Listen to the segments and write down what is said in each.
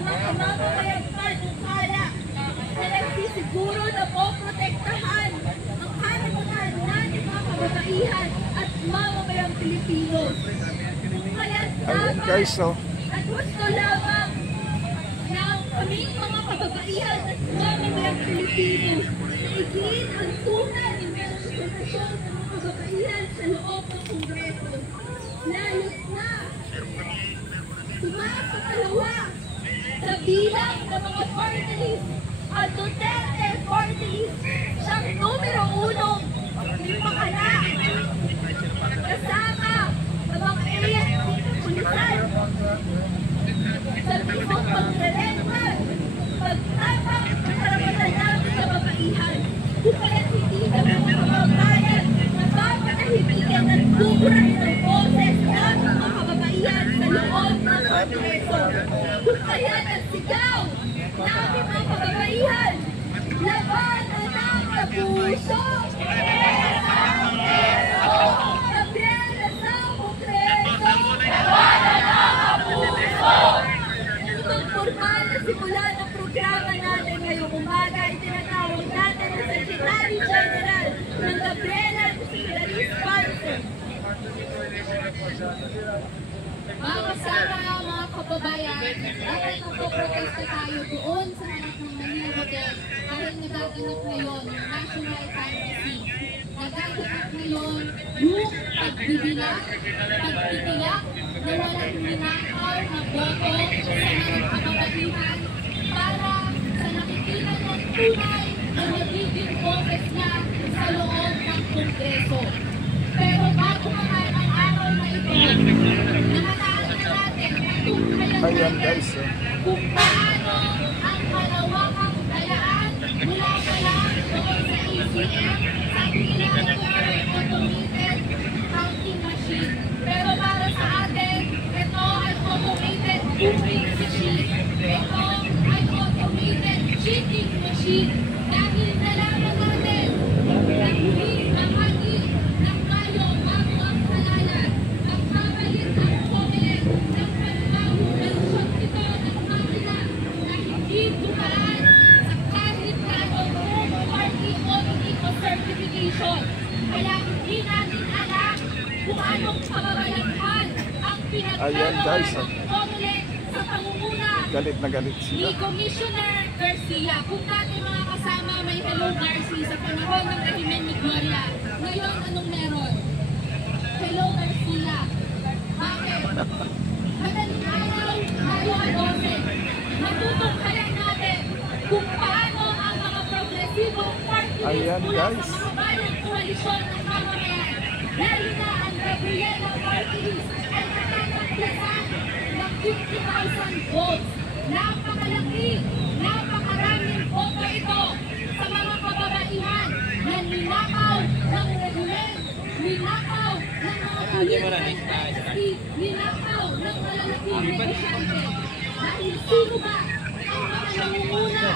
mga mamamayang panukala na nagsisiguro na poprotektahan ang karapatan natin mga kababaihan at mamamayang Pilipino. Kaya dapat at gusto lamang na kaming mga kababaihan at mamamayang Pilipino na igiin ang tunay ng representasyon ng mga kababaihan sa loob ng Kongreso. Lalot na sumasakalawa sa bilang ng mga party list. Ang Duterte party list siyang numero 1 ng pakala. Kasama ang mga AFP kapulisan sa mismong pagre-rental, pagtapak ng karapatan namin sa babaihan. Kung kaya hindi na mga kababayan na papatahimikan at buburahin ng boses namin mga kababaihan sa loob ng Kongreso. Kung kaya nagsigaw namin mga kababaihan, labanan ng kapuso! Gabriela sa Kongreso! Labanan ng kapuso! Itong formal na simula ng programa natin ngayong umaga ay tinatawag natin na Secretary General ng Gabriela Secretary Sparson. Mga kasama, mga kababayan, dapat magpoprotesta tayo doon sa harap ng Manila Hotel dahil nagaganap ngayon ng national canvassing. Nagaganap ngayon yung pagbibilang na walang ninakaw na boto sa mga kababaihan para sa nakikita ng tunay na magiging boses niya sa loob ng Kongreso. Pero bago naman ang araw na ito, nakataan na natin kung kailan natin kung paano ang malawakang dayaan mula pa lang doon sa ACM, sabi nila ito ay automated counting machine. Pero para sa atin, ito ay automated voting machine. Ito ay automated cheating machine. Dahil nalaman natin na huling bahagi ng Mayo bago ang halalan, magpapalit ang COMELEC ng panibagong version nito ng makina na hindi dumaan sa kahit na anong party auditing o certification. Kaya hindi natin alam kung anong pamamalakhan ang pinagdalawan ng COMELEC sa pangunguna ni Commissioner Garcia. Kung dati mga kasama may Hello Garcia sa panahon ng rehimen ni Gloria, ngayon anong meron? Hello Garcia. Bakit? Madaling araw, Mayo 12. Natutunghayan natin kung paano ang mga progresibong party list mula sa mga bayang koalisyon ng mamamayan, lalo na ang Gabriela party list ay nakakaglasan ng 50,000 votes. Napakalaki, napakaraming boto ito sa mga kababaihan na ninakaw ng rehimen, ninakaw ng mga political, ninakaw ng malalaking negosyante. Dahil sino ba ang mga nangunguna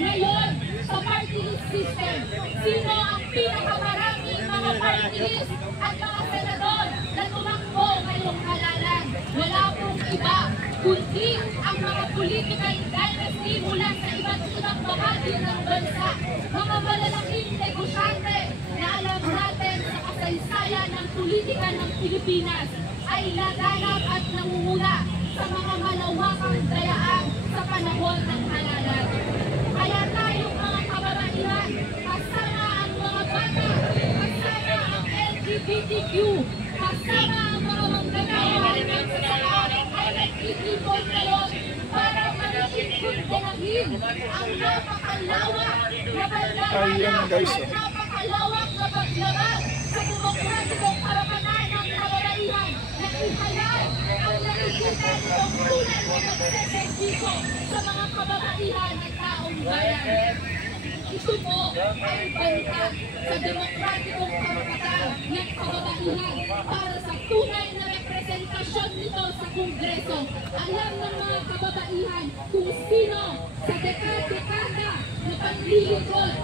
ngayon sa party list system? Sino ang pinakamaraming mga party list at mga senador na tumakbo ngayong halalan? Wala pong iba kundi ang mga political dynasty mula sa iba't ibang bahagi ng bansa. Mga malalaking negosyante na alam natin sa kasaysayan ng politika ng Pilipinas ay laganap at nangunguna sa mga malawakang dayaan sa panahon ng halalan. Kaya tayong mga kababaihan, kasama ang mga bata, kasama ang LGBTQ, kasama ang mga manggagawa ng magsasaka, ay nag-ikipon ngayon para manahimik ang napakalawak na paglaban at napakalawak na paglaban sa demokratikong karapatan ng kababaihan na ihayag ang nakikita nitong tunay na pagseservisyo sa mga kababaihan at taong bayan. Ito po ay bantag sa demokratikong karapatan ng kababaihan para sa tunay na representasyon nito sa Kongreso. Alam ng mga kababaihan kung sino sa dekada na panlilingkod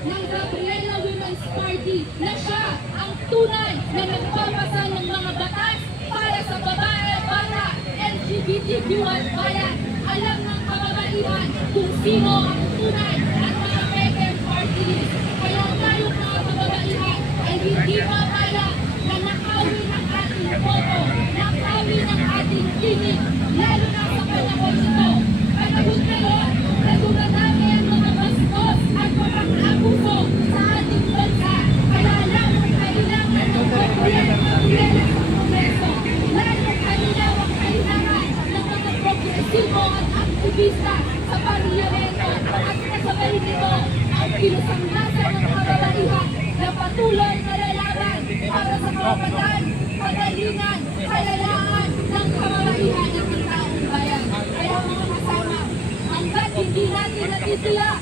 ng Gabriela Women's Party na siya ang tunay na nagpapasa ng mga batas para sa babae, bata, LGBTQ at bayan. alam ng kababaihan kung sino ang tunay at mga peke party list. Kaya tayong mga kababaihan ay hindi papaya na nakawin ng ating boto, nakawin ng ating tinig, lalo na sa panahon ito. Panahon ngayon na dumadami ang mga bastos at pang-abuso sa ating bansa. Kaya lalong kailangan ng popular na piyeles sa Kongreso. Lalong kailangan ng mga progresibo at aktivista sa parlamento at kasabay nito ang pinasanglasan ng kababaihan na patuloy na lalaban para sa karapatan, kagalingan, kalayaan ng kababaihan at ng taong bayan. Kaya mga kasama, hanggat hindi natin natitiyak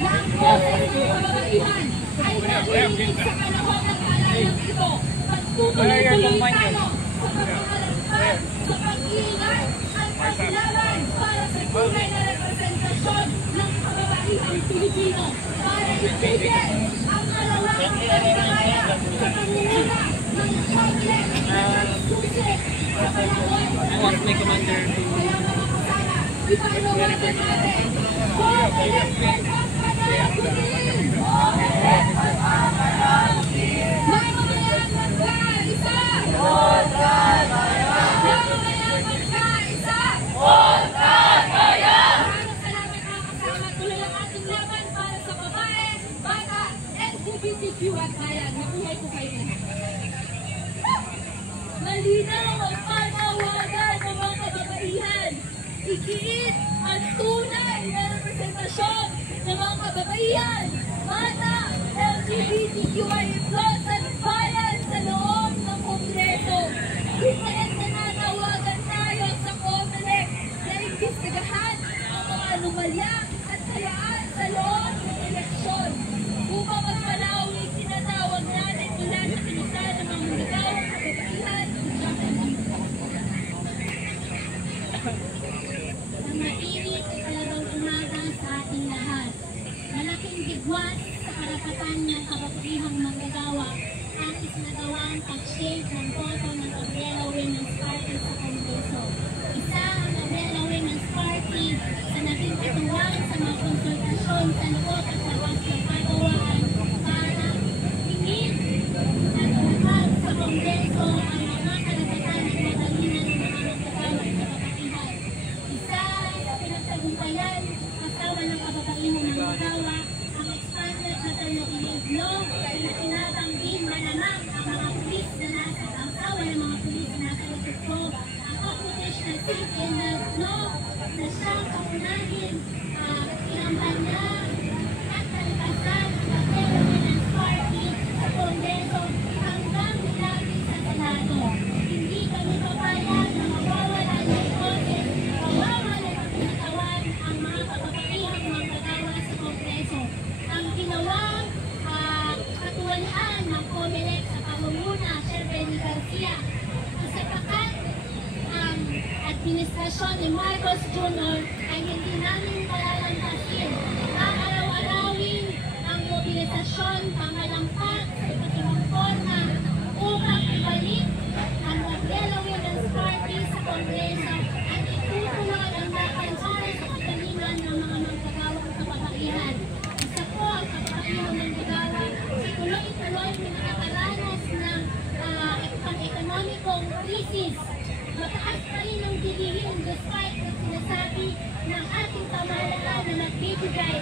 na ang boses ng kababaihan ay narinig sa panahon ng kalalang ito, pagtutuloy-tuloy tayo sa pagkakalagpas, sa pag-iingat at paglaban para sa tunay na representasyon ng kababaihang Pilipino para itigil ang malalangong pagkakaya sa pangunguna ng Congress at susi sa panahon ng kaya mga kasama, ipanawagan natin, Congress magpapanagutin! Congress magpapanagutin! Mamayaman ka, isa! Kontra isa! Kontra bayan! Maraming salamat mga kasama. Tuloy ang ating laban para sa babae, bata, LGBTQ at bayan. Mabuhay po kayo na. Malinaw ang panawagan ng mga kababaihan. Igiit ang tunay na representasyon ng mga kababaihan, bata, LGBTQI+ at bayan sa loob ng Kongreso. Isa't nananawagan tayo sa COMELEC na imbestigahan ang mga anomalya at kayaan sa loob ng eleksyon. Upang magpalawi, tinatawag natin mula sa pinitan ng mga magagawang kababaihan ang mainit at talagang umaga sa ating lahat. Malaking bigwas sa karapatan ng kababaihang manggagawa ang isinagawang pag-shave ng boto ng Umbrella Women's Party sa Kongreso. Isa ang Umbrella Women's Party sa naging katuwang sa mga konsultasyon sa loob at labas ng pagawaan para hingin na tuhag sa Kongreso ang mga karapatan at magalingan ng mga manggagawa at kababaihan. Isa sa pinagtagumpayan kasama ng kababaihang manggagawa ang expanded maternity leave law na tinatanggin malamang ang mga pulis na nasa asawa ng mga pulis na nasa ito ang occupational safety and health law na siyang kaunahing kinambanya at kalikasan ng Women's Party sa Kongreso hanggang nilagay sa Senado. Hindi kami papayag na mawawala ng boses, mawawala ng pinatawan ang mga kababaihang manggagawa sa Kongreso. Ang ginawang katuwalian ng COMELEC sa pamumuno Sir Benny Garcia sa pakat ang administrasyon ni Marcos Jr. ay hindi namin malalampasin. Araw-arawin ang mobilisasyon, pamalampak sa iba't ibang forma upang ibalik ang Umbrella Women's Party sa Kongreso at itutuloy ang laban para sa kagalingan ng mga manggagawang kababaihan. Isa po ang kababaihang manggagawa sa tuloy-tuloy na nakakaranas ng pang-ekonomikong krisis. Mataas pa rin ang bilihin despite na sinasabi ng ating pamahalaan na nagbibigay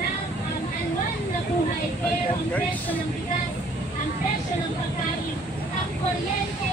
ng anual na buhay pero ang presyo ng bigas, ang presyo ng pagkain, ang kuryente